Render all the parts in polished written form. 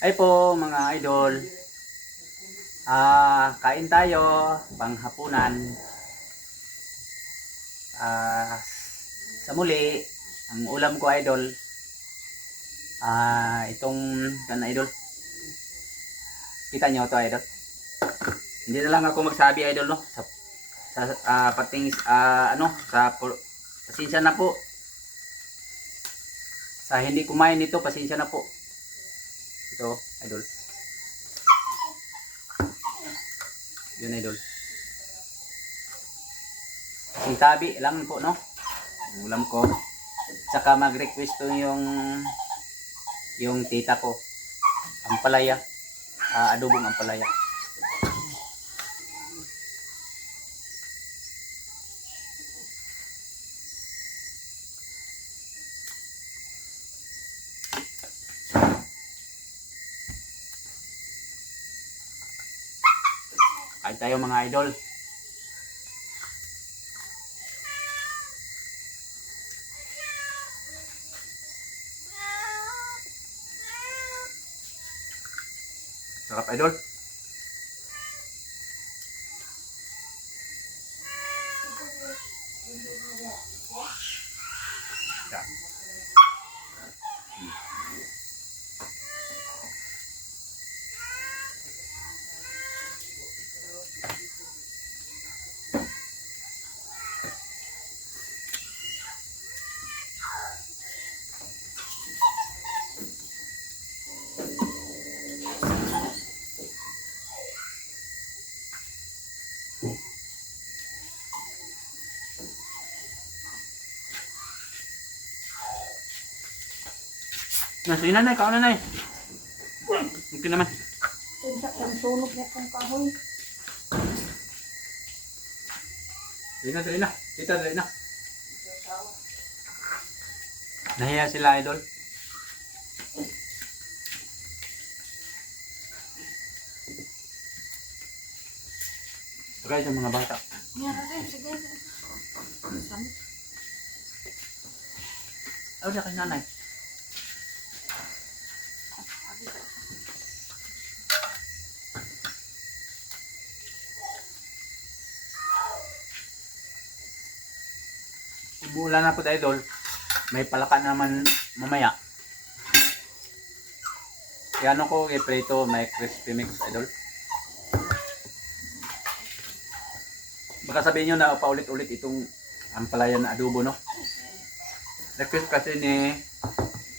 Ay po mga idol. Kain tayo panghapunan. Sa muli, ang ulam ko idol. Itong idol. Kita nyo to idol. Hindi na lang ako magsabi idol no. Pating pasensya na po. Sa hindi kumain nito, pasensya na po. Ito, idol. Yun, idol. Sintabi lang po, no? Ulam ko. Tsaka mag-request to yung tita ko. Ampalaya. Adobong ampalaya. Kain tayo mga idol. Sarap idol. Yan. Sige nanay, kaon nanay. Okay naman. Tinsak ang sunog niya kong kahoy. Dali na. Tita, dali na. Nahiya sila idol. Try sa mga bata. Yan, sige. Ano na kay nanay? Umulan na po idol. May palaka naman mamaya. Kaya ano ko i-prito, may crispy mix idol. Baka sabihin nyo na paulit-ulit itong ampalaya na adobo, no? Request kasi ni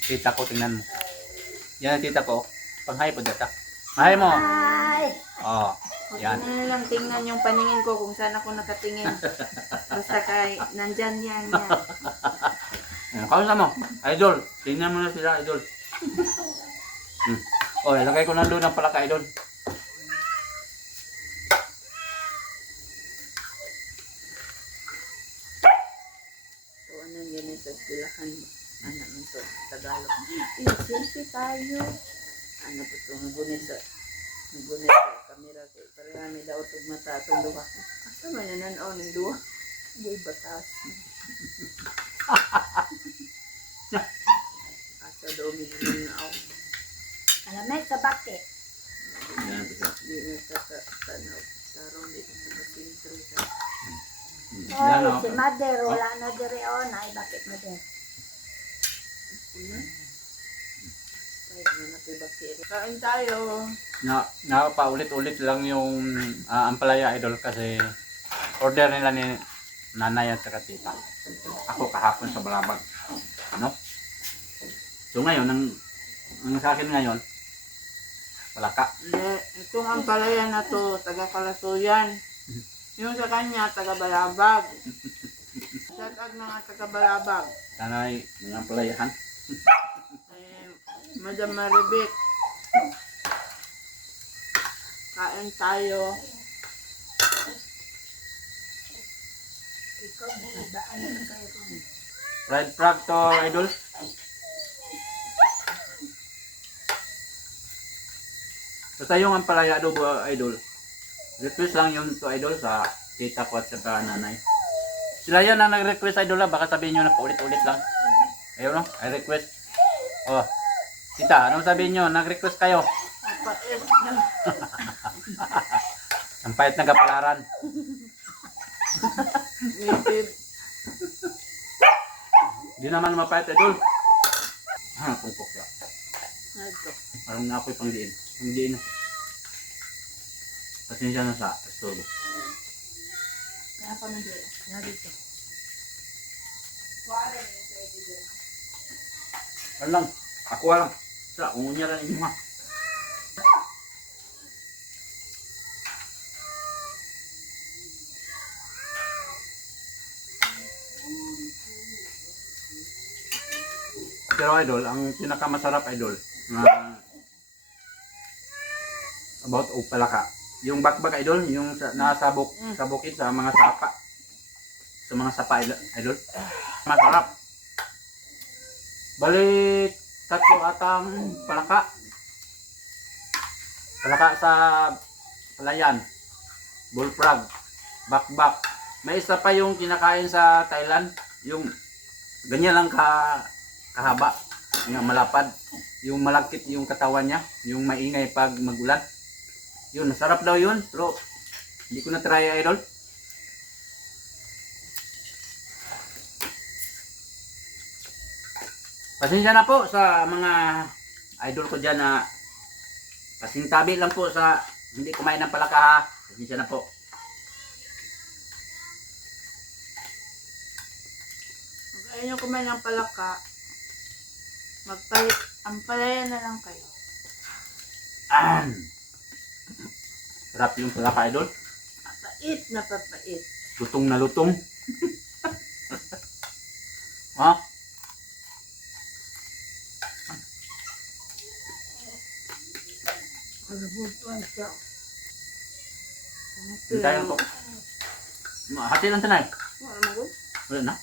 tita ko, tingnan mo. Yan ang tita ko. Panghay po data. Mahay mo. Ay! Oh, yan. Huwag na lang tingnan yung paningin ko kung saan ako nakatingin. Basta kay nandyan yan. Kamusta mo? Idol. Tingnan mo na sila, idol. Oh, ilagay ko na doon ang palaka, idol. So, anong ganito? Silahan mo. Ano nito? Tagalog. Selfie tayo. Ano po ito? Nagunit sa kamera kay pareha may daot og mata atong duha. Asa man nananaw ning duha? Ay batas. Asa daw minanaw. Alamay sa bakit? Yan, tita. Di na sa tanaw. Tarong di na sa sintro sa. Oy, Yan, si Mother, wala na dire on. Ay, bakit Mother? Kahit na natin bakit. Kain tayo. Nakapaulit-ulit lang yung ampalaya, idol, kasi order nila ni nanay at saka tita. Ako kahapon sa Balabag. Ano? So ngayon, ang sa akin ngayon, palaka. Hindi, itong ampalaya na to, taga Kalasuyan. Yung sa kanya, taga Balabag. Shout out mga taga Balabag. Sana'y mga ampalayahan. Madam Maribik. Kain tayo. Ikaw, nakadaan na kayo kung Fried frog to, idol. Basta yung ampalaya adobo, idol. Request lang yun to, idol, sa tita ko at sa nanay. Sila yan ang nag-request, idol, baka sabihin nyo na paulit-ulit lang. Ayun, no? I request. Oh, Tita, anong sabihin nyo? Nag-request kayo. Mapait. Ang pahit ng kapalaran. Ngipin. Di naman mapahit, idol. Tungkok lang. Ito. Parang nga ako'y pangdiin. Pangdiin. Pasensya na sa estorbo. Kaya pa man dito. Narito. Ano lang? Ako lang. Sa, ungunya lang inyo nga. Pero idol, ang pinakamasarap idol, about o palaka. Yung bakbak idol, yung nasa sa bukid sa mga sapa. Sa mga sapa idol. Masarap. Balik tatlo atang palaka. Palaka sa palayan. Bullfrog. Bakbak. May isa pa yung kinakain sa Thailand. Yung ganyan lang kahaba. Yung malapad. Yung malagkit yung katawan niya. Yung maingay pag magulan. Yun, masarap daw yun. Pero hindi ko na try idol. Pasensya na po sa mga idol ko dyan na kasingtabi lang po sa hindi kumain ng palaka ha. Pasensya na po. Kung ayaw nyo kumain ng palaka, magpalit, ang palaya na lang kayo. Sarap yung palaka idol. Papait na papait. Lutong na lutong. Ha? Kalabutuan siya. Hintayin po. Hati lang tanay. Wala mo ko? Wala na.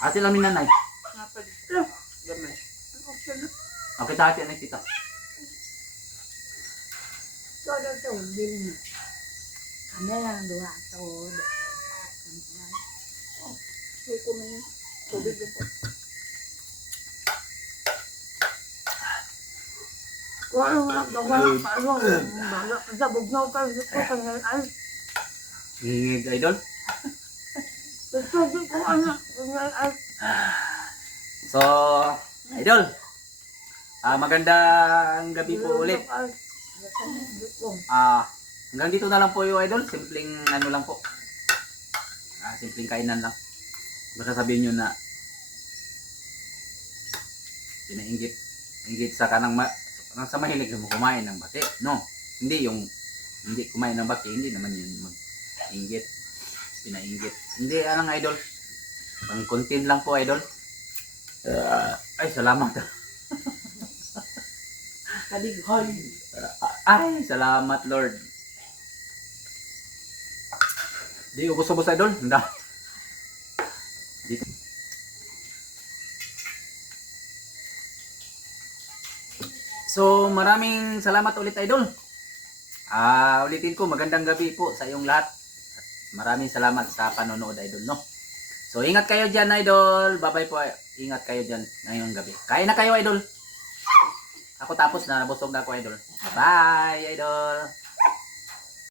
Hati lang minanay. Napalit. Ano? Gamay. Okay na. Okay, hati na kita. Todo to, bilin na. Kami lang duha. Todo. May kumain. Tubig din po. Kung ano nga gawin, paano, sabog na ako sa kanya, ay, Hingig idol. sabi ko ano, ay, So, idol. Magandang gabi po ulit. Hanggang dito na lang po yung idol. Simpleng ano lang po. Simpleng kainan lang. Baka sabihin nyo na pinainggit. Inggit sa kanang sa mahilig mo kumain ng bati. No. Hindi yung hindi kumain ng bati. Hindi naman yun mag-inggit. Pinainggit. Hindi anong idol. Pang content lang po idol. Ay salamat. Kalighoy. Ay salamat Lord. Di ubos-ubos idol. Handa. Dito. So maraming salamat ulit idol. Ulitin ko magandang gabi po sa iyong lahat. At maraming salamat sa panonood idol no. So ingat kayo diyan idol. Bye-bye po. Ingat kayo diyan ngayong gabi. Kain na kayo idol. Ako tapos na busog na ako idol. Bye idol.